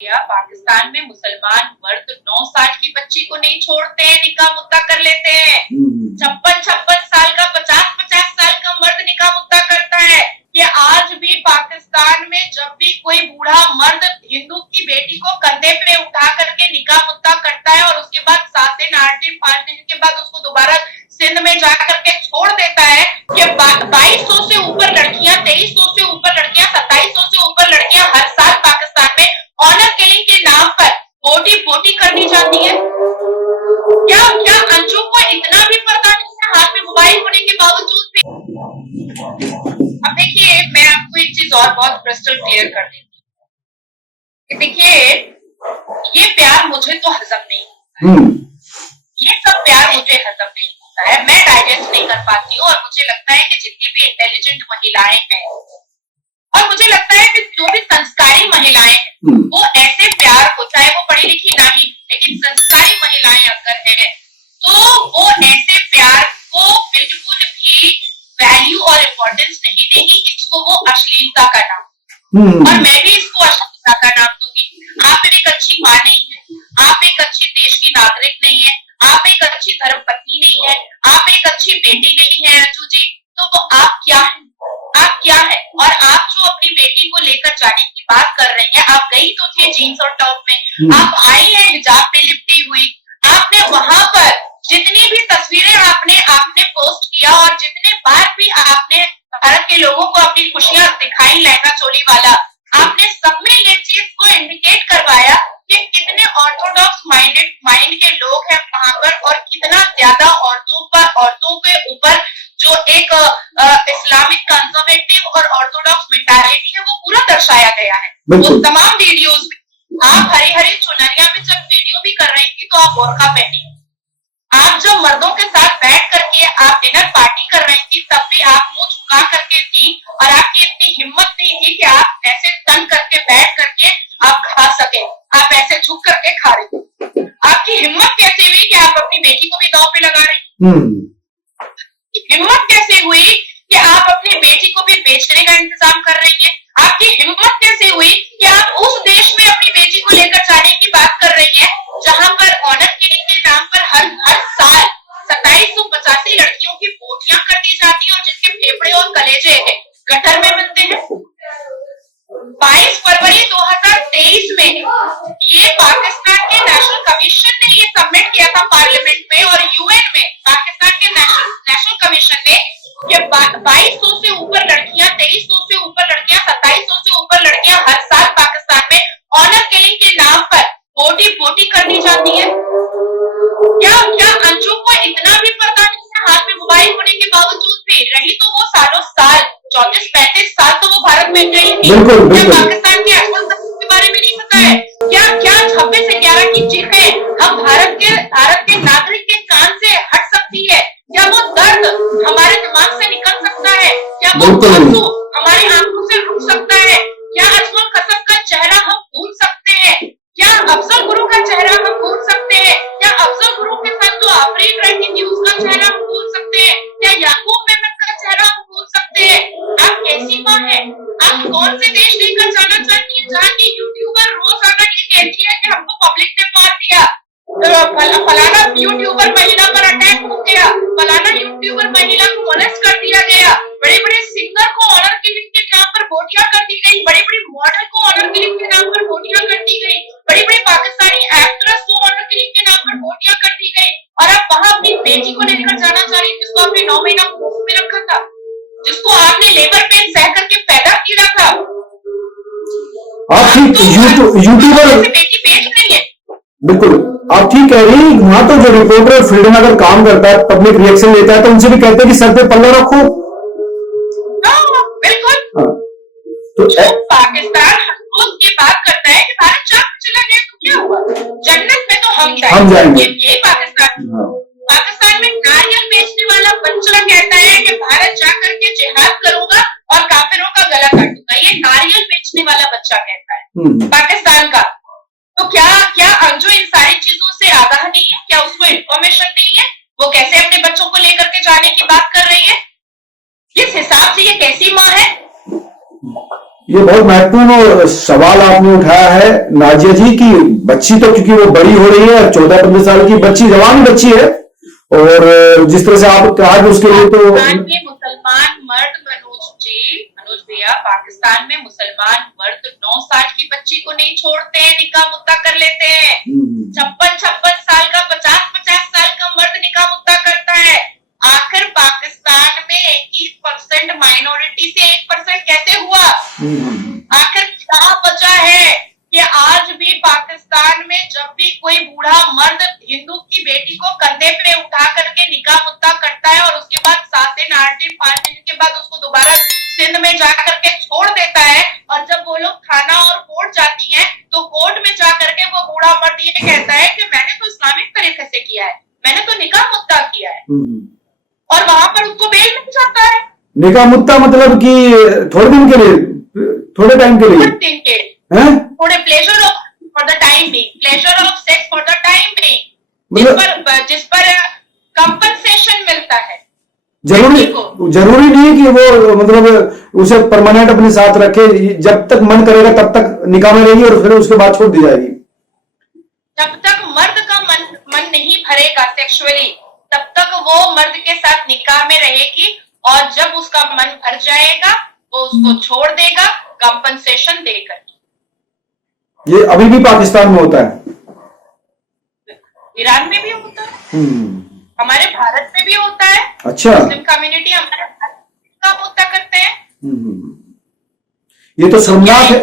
या पाकिस्तान में मुसलमान मर्द 9 साल की बच्ची को नहीं छोड़ते हैं, निकाह मुद्दा कर लेते हैं। 56 साल का 50 साल का मर्द निकाह मुद्दा करता है। कि आज भी पाकिस्तान में जब भी कोई बूढ़ा मर्द हिंदू की बेटी को कंधे पे उठा करके निकाह मुद्दा करता है और उसके बाद 7 दिन 8 दिन 5 दिन के बाद उसको दोबारा सिंध में जा करके छोड़ देता है कि 2200 से ऊपर लड़कियां, 2300 से ऊपर लड़कियां, 2700 से ऊपर लड़कियां हर साल पाकिस्तान में ऑनर किलिंग के नाम पर बोटी कर दी जाती है। क्या अंशों को इतना भी पता नहीं है, हाथ में मोबाइल होने के बावजूद भी। अब देखिए, मैं आपको एक चीज और बहुत क्रिस्टल क्लियर कर देती हूँ। देखिए, ये प्यार मुझे तो हजम नहीं होता, ये सब प्यार मुझे हजम नहीं होता है, मैं डाइजेस्ट नहीं कर पाती हूँ। और मुझे लगता है कि जितनी भी इंटेलिजेंट महिलाएं हैं और मुझे लगता है कि जो भी संस्कारी महिलाएं हैं वो ऐसे प्यार को, चाहे वो पढ़ी लिखी नहीं लेकिन संस्कारी महिलाएं अगर है तो वो ऐसे प्यार को बिल्कुल भी वैल्यू और इम्पोर्टेंस नहीं देगी। इसको वो अश्लीलता का नाम, और मैं भी इसको अश्लीलता का नाम दूंगी। आप एक अच्छी माँ नहीं है, आप एक अच्छी देश की नागरिक नहीं है, आप एक अच्छी धर्मपत्नी नहीं है, आप एक अच्छी बेटी नहीं है अंजू जी, तो वो आप क्या है? आप क्या है? और आप जो अपनी बेटी को लेकर जाने की बात कर रही हैं, आप गई तो थी जीन्स और टॉप में, आप आई हैं हिजाब में लिपटी हुई, आपने वहां पर जितनी भी तस्वीरें आपने पोस्ट किया और जितने बार भी आपने भारत के लोगों को अपनी खुशियां दिखाई लहंगा चोली वाला, आपने सब में ये चीज को इंडिकेट करवाया कि कितने ऑर्थोडॉक्स माइंड के लोग हैं वहां पर और कितना ज्यादा औरतों के ऊपर जो एक इस्लामिक कंजर्वेटिव और ऑर्थोडॉक्स मेंटालिटी है वो पूरा दर्शाया गया है। वो तमाम वीडियोस में आप हरी हरी चुनरिया में जब वीडियो भी कर रही थी तो आप बोरखा पहनी, आप जब मर्दों के साथ बैठ करके आप डिनर पार्टी कर रही थी तब भी आप मुंह झुका करके थी और आपकी इतनी हिम्मत नहीं थी कि आप ऐसे तन करके बैठ करके आप खा सके, आप ऐसे झुक करके खा रही। आपकी हिम्मत कैसे हुई कि आप अपनी बेटी को भी दांव पे लगा रही? हिम्मत कैसे हुई कि आप अपनी बेटी को भी बेचने का इंतजाम कर रही है? आपकी हिम्मत कैसे हुई कि आप उस देश में अपनी बेटी को लेकर जाने की बात कर रही है जहां पर ऑनर किलिंग के नाम पर हर साल 2785 लड़कियों की बोटियां कर दी जाती है और जिनके फेफड़े और कलेजे गटर में मिलते हैं। 22 फरवरी 2023 में ये पाकिस्तान के नेशनल कमीशन ने ये सबमिट किया था पार्लियामेंट में और यूएन में। पाकिस्तान के नेशनल कमीशन ने ये 2200 से ऊपर लड़कियां, 2300 से ऊपर लड़कियां, 2700 से ऊपर लड़कियां हर साल पाकिस्तान में ऑनर किलिंग के नाम पर बोटी कर दी जाती है। क्या अंशों को इतना भी पता नहीं है, हाथ में मोबाइल होने के बावजूद भी? रही तो वो सालों साल 34-35 साल तो वो भारत में गई थी। क्या पाकिस्तान के असल के बारे में नहीं पता है? क्या 26 से 11 की चीखें हम भारत के नागरिक के कान से हट सकती है? क्या वो दर्द हमारे दिमाग से निकल सकता है? क्या वो आंसू हमारी आंखों से रुक सकता है? क्या अजमल कसब का चेहरा हम भूल सकते हैं? क्या अफजल गुरु का चेहरा हम भूल सकते हैं? क्या अफजल गुरु के साथ जो आफरीन रही न्यूज का चेहरा हम भूल सकते हैं? क्या याकूब मेमन का चेहरा हम भूल सकते हैं? आप कैसी माँ है? आप कौन से देश लेकर जाना चाहती है जहाँ की यूट्यूबर रोजाना ये कहती है कि हमको पब्लिक ने मार दिया, फलाना यूट्यूबर महिला पर अटैक हो गया, फलाना यूट्यूबर महिला को मोलेस्ट कर दिया गया, बड़े बड़े सिंगर को ऑनर किलिंग के नाम पर बोटियां कर दी गई, बड़ी बड़ी मॉडल को ऑनर किलिंग के नाम पर बोटियां कर दी गई, बड़ी बड़ी पाकिस्तानी एक्ट्रेस को ऑनर किलिंग के नाम पर बोटियां कर दी गई, और आप वहां अपनी बेटी को लेकर जाना चाह रही, जिसको आपने 9 महीना मुफ्त में रखा था, जिसको आपने लेबर पेन सह करके पैदा किया था। आप ठीक यूट्यूबर बेटी बेच रही है। बिल्कुल आप ठीक कह रही हैं। वहां तो जो रिपोर्टर फील्ड में अगर काम करता है, पब्लिक रिएक्शन लेता है, तो उनसे भी कहते हैं कि सर पे पल्ला रखो। बिल्कुल। तो पाकिस्तान रोज ये बात करता है कि भारत चांद पे चला गया तो क्या हुआ, जन्नत में तो हम जाएंगे। ये पाकिस्तान में नारियल बेचने वाला बच्चा कहता है कि भारत जाकर के जिहाद करूंगा और काफिरों का गला काटूंगा। ये नारियल बेचने वाला बच्चा कहता है पाकिस्तान का। तो क्या अंजू इन सारी चीजों से आगाह नहीं है? क्या उसको इंफॉर्मेशन नहीं है? वो कैसे अपने बच्चों को लेकर के जाने की बात कर रही है? किस हिसाब से ये कैसी माँ है? ये बहुत महत्वपूर्ण सवाल आपने उठाया है नाजिया जी की। बच्ची तो क्योंकि वो बड़ी हो रही है, 14-15 साल की बच्ची, जवान बच्ची है, और जिस तरह से आप कहा कि उसके लिए तो पाकिस्तान में मुसलमान मर्द मनोज भैया, पाकिस्तान में मुसलमान मर्द 9 साल की बच्ची को नहीं छोड़ते हैं, निकाह मुद्दा कर लेते हैं। 56 साल का, 50 साल का मर्द निकाह मुद्दा करता है। आखिर पाकिस्तान में 21% माइनॉरिटी से 1% कैसे हुआ? आखिर क्या वजह है कि आज भी पाकिस्तान में जब भी कोई बूढ़ा मर्द हिंदू की बेटी को कंधे पे उठा करके निकाह मुद्दा करता है और उसके बाद 7 दिन 8 दिन 5 दिन के बाद उसको दोबारा सिंध में जा करके छोड़ देता है, और जब वो लोग थाना और कोर्ट जाती हैं तो कोर्ट में जा करके वो बूढ़ा मर्द ये कहता है कि मैंने तो इस्लामिक तरीके से किया है, मैंने तो निकाह मुद्दा किया है, और वहां पर उसको बेल मिल जाता है। निकाह मुद्दा मतलब कि थोड़े दिन के लिए, थोड़े टाइम के लिए, दिन के थोड़े pleasure of for the time being, pleasure of sex for the time being, जिस पर कंपनसेशन मिलता है। जरूरी नहीं है कि वो मतलब उसे परमानेंट अपने साथ रखे, जब तक मन करेगा तब तक निकाह में रहेगी और फिर उसके बाद छोड़ दी जाएगी। जब तक मर्द का मन नहीं भरेगा सेक्सुअली, तब तक वो मर्द के साथ निकाह में रहेगी, और जब उसका मन भर जाएगा वो उसको छोड़ देगा कंपनसेशन देकर। ये अभी भी पाकिस्तान में होता है, ईरान में भी होता है, हमारे भारत में भी होता है। अच्छा, मुस्लिम कम्युनिटी हमारे भारत का मुद्दा करते हैं। ये तो शर्मनाक है।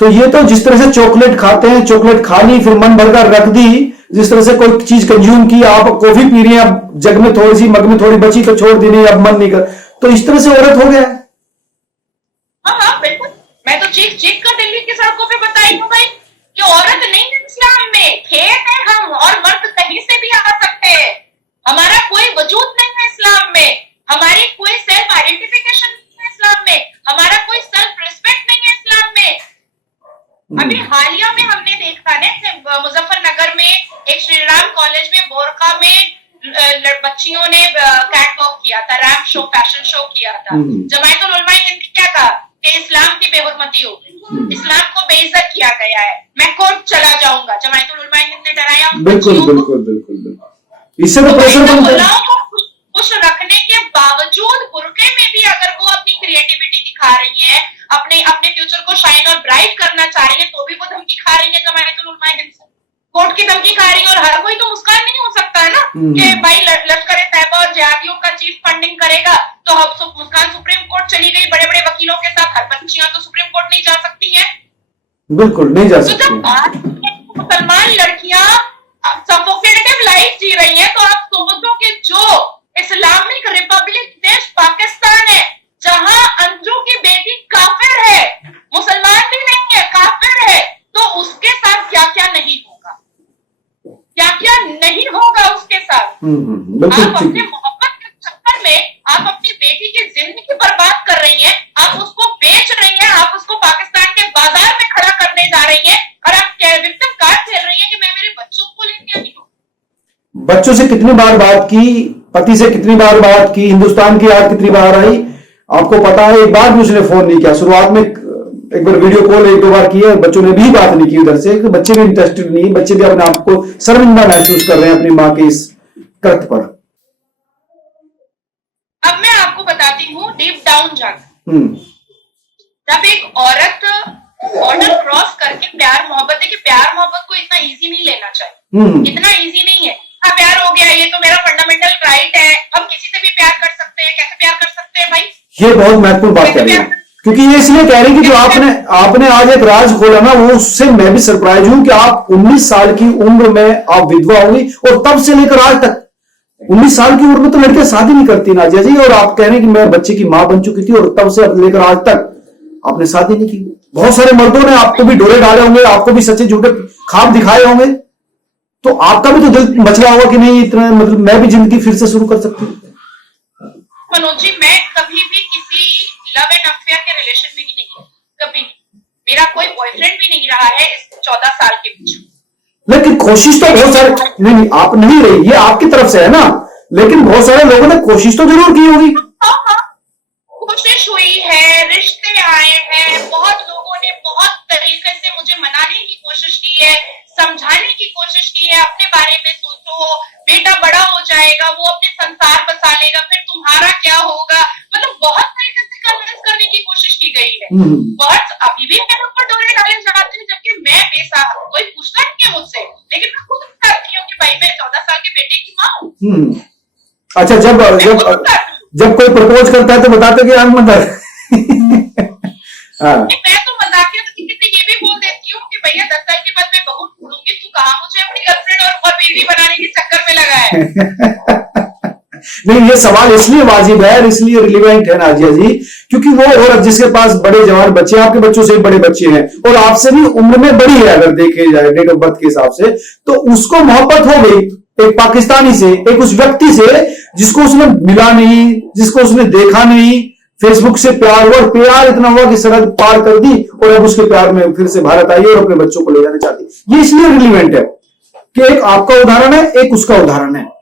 तो ये तो जिस तरह से चॉकलेट खाते हैं, चॉकलेट खा ली फिर मन भरकर रख दी, जिस तरह से कोई चीज कंज्यूम की, आप कॉफी पी रही हैं, अब जग में थोड़ी सी, मग में थोड़ी बची तो छोड़ दी, नहीं अब मन नहीं कर, तो इस तरह से औरत हो गया है। हाँ बिल्कुल, मैं तो चीख कर दिल्ली की सड़कों पे बताई हूँ भाई कि औरत नहीं है इस्लाम में, खेत है हम, और मर्द कहीं से भी आ सकते हैं, हमारा कोई वजूद नहीं है इस्लाम में, हमारी कोई सेल्फ आइडेंटिफिकेशन नहीं है इस्लाम में, हमारा कोई सेल्फ रिस्पेक्ट नहीं है इस्लाम में। अभी हालिया में हमने देखा ना, मुजफ्फरनगर में एक श्री राम कॉलेज में बोरका में बच्चियों ने कैट वॉक किया था, रैंप शो, फैशन शो किया था। जमायतुल उलमा हिंद क्या कहा कि इस्लाम की बेहुरमती हो गई, इस्लाम को बेइज्जत किया गया है, मैं कोर्ट चला जाऊंगा। जमायतुल उलमा हिंद ने डराया बिल्कुल बिल्कुल बिल्कुल। इससे तो प्रेशर को खुश रखने के बावजूद बुर्के में भी अगर वो अपनी क्रिएटिविटी दिखा रही है, अपने फ्यूचर को शाइन और ब्राइट करना चाह रही है, तो भी वो धमकी खा रही है जमायतुल उलमा हिंद से, कोर्ट की धमकी खा रही है। और हर कोई तो मुस्कान नहीं हो सकता है ना कि भाई लश्कर-ए-तैयबा और जिहादियों का चीफ फंडिंग करेगा तो अब मुस्कान सुप्रीम कोर्ट चली गई बड़े बड़े वकीलों के साथ, हर बच्चियां तो सुप्रीम कोर्ट नहीं जा सकती हैं। बिल्कुल नहीं जा सकती। तो जब बात मुसलमान लड़कियां सफोकेटिव लाइफ जी रही हैं, तो आप समझो कि जो इस्लामिक रिपब्लिक देश पाकिस्तान है, जहां अंजू की बेटी काफिर है, मुसलमान भी नहीं है, काफिर है, तो उसके साथ क्या क्या नहीं होगा, क्या क्या नहीं होगा उसके साथ। आप अपने मोहब्बत के चक्कर में आप अपनी बेटी की जिंदगी बर्बाद कर रही हैं, आप उसको बेच रही हैं, आप उसको पाकिस्तान के बाजार में खड़ा करने जा रही हैं, और आप विक्टिम कार्ड खेल रही हैं कि मैं मेरे बच्चों को लेके आई हूँ। बच्चों से कितनी बार बात की, पति से कितनी बार बात की, हिंदुस्तान की याद कितनी बार आई, आपको पता है। एक बार भी उसने फोन नहीं किया, शुरुआत में एक बार वीडियो कॉल 1-2 बार की है, बच्चों ने भी बात नहीं की उधर से, कि बच्चे भी इंटरेस्टेड नहीं, बच्चे भी अपने आप को शर्मिंदा महसूस कर रहे हैं अपनी माँ के इस कृत्य पर। अब मैं आपको बताती हूँ डीप डाउन जाकर, जब एक औरत बॉर्डर क्रॉस करके प्यार मोहब्बत, देखिए प्यार मोहब्बत को इतना इजी नहीं लेना चाहिए, इतना इजी नहीं है। हाँ प्यार हो गया, ये तो मेरा फंडामेंटल राइट है, हम किसी से भी प्यार कर सकते हैं, कैसे प्यार कर सकते हैं भाई? ये बहुत महत्वपूर्ण बात कह रही है, क्योंकि ये इसलिए कह रही है कि जो आपने आज एक राज खोला ना, वो उससे मैं भी सरप्राइज हूं कि आप 19 साल की उम्र में आप विधवा होगी, और तब से लेकर आज तक 19 साल की उम्र में तो लड़कियां शादी नहीं करती नाजिया जी, और आप कह रहे हैं कि मैं बच्चे की मां बन चुकी थी और तब से लेकर आज तक आपने शादी नहीं की। बहुत सारे मर्दों ने आपको भी डोरे डाले होंगे, आपको भी सच्चे झूठे ख्वाब दिखाए होंगे, तो आपका भी तो दिल मचला होगा कि नहीं, इतना मतलब मैं भी जिंदगी फिर से शुरू कर सकती हूँ। मनोज जी, मैं कभी भी किसी लव एंड अफेयर के रिलेशन में ही नहीं है, कभी नहीं, मेरा कोई बॉयफ्रेंड भी नहीं रहा है इस 14 साल के बीच। लेकिन कोशिश तो बहुत सारे, नहीं आप नहीं रही, ये आपकी तरफ से है ना, लेकिन बहुत सारे लोगों ने कोशिश तो जरूर की होगी। हाँ, कोशिश हुई है, रिश्ते आए हैं, बहुत लोगों ने बहुत तरीके से मुझे मनाने की कोशिश की है, समझाने की कोशिश की है, अपने बारे में सोचो, बेटा बड़ा हो जाएगा, वो अपने संसार बसा लेगा, फिर तुम्हारा क्या होगा, मतलब बहुत तरीके से कन्विंस करने की कोशिश की गई है। बहुत अभी भी मेरे ऊपर डोरे डाले जाते हैं, जबकि मैं बेसहारा, कोई पूछता नहीं है मुझसे, लेकिन मैं खुद बताती हूँ कि भाई मैं 14 साल के बेटे की माँ हूँ। अच्छा, जब कोई प्रपोज करता है तो बताते कि I'm मदर। मैं तो मजाकिया तो किसी से ये भी बोल देती हूँ कि भैया 10 साल के बाद मैं बहू ढूंढूंगी, तू कहाँ मुझे अपनी गर्लफ्रेंड और बेबी बनाने के चक्कर में लगा है। नहीं, ये सवाल इसलिए वाजिब है, इसलिए रिलेवेंट है नाजिया जी, क्योंकि वो औरत जिसके पास बड़े जवान बच्चे, आपके बच्चों से बड़े बच्चे हैं और आपसे भी उम्र में बड़ी है, अगर देखे जाए डेट ऑफ बर्थ के हिसाब से, तो उसको मोहब्बत हो गई एक पाकिस्तानी से, एक उस व्यक्ति से जिसको उसने मिला नहीं, जिसको उसने देखा नहीं, फेसबुक से प्यार हुआ, और प्यार इतना हुआ कि सरहद पार कर दी और अब उसके प्यार में फिर से भारत आई और अपने बच्चों को ले जाना चाहती। ये इसलिए रिलेवेंट है कि एक आपका उदाहरण है, एक उसका उदाहरण है।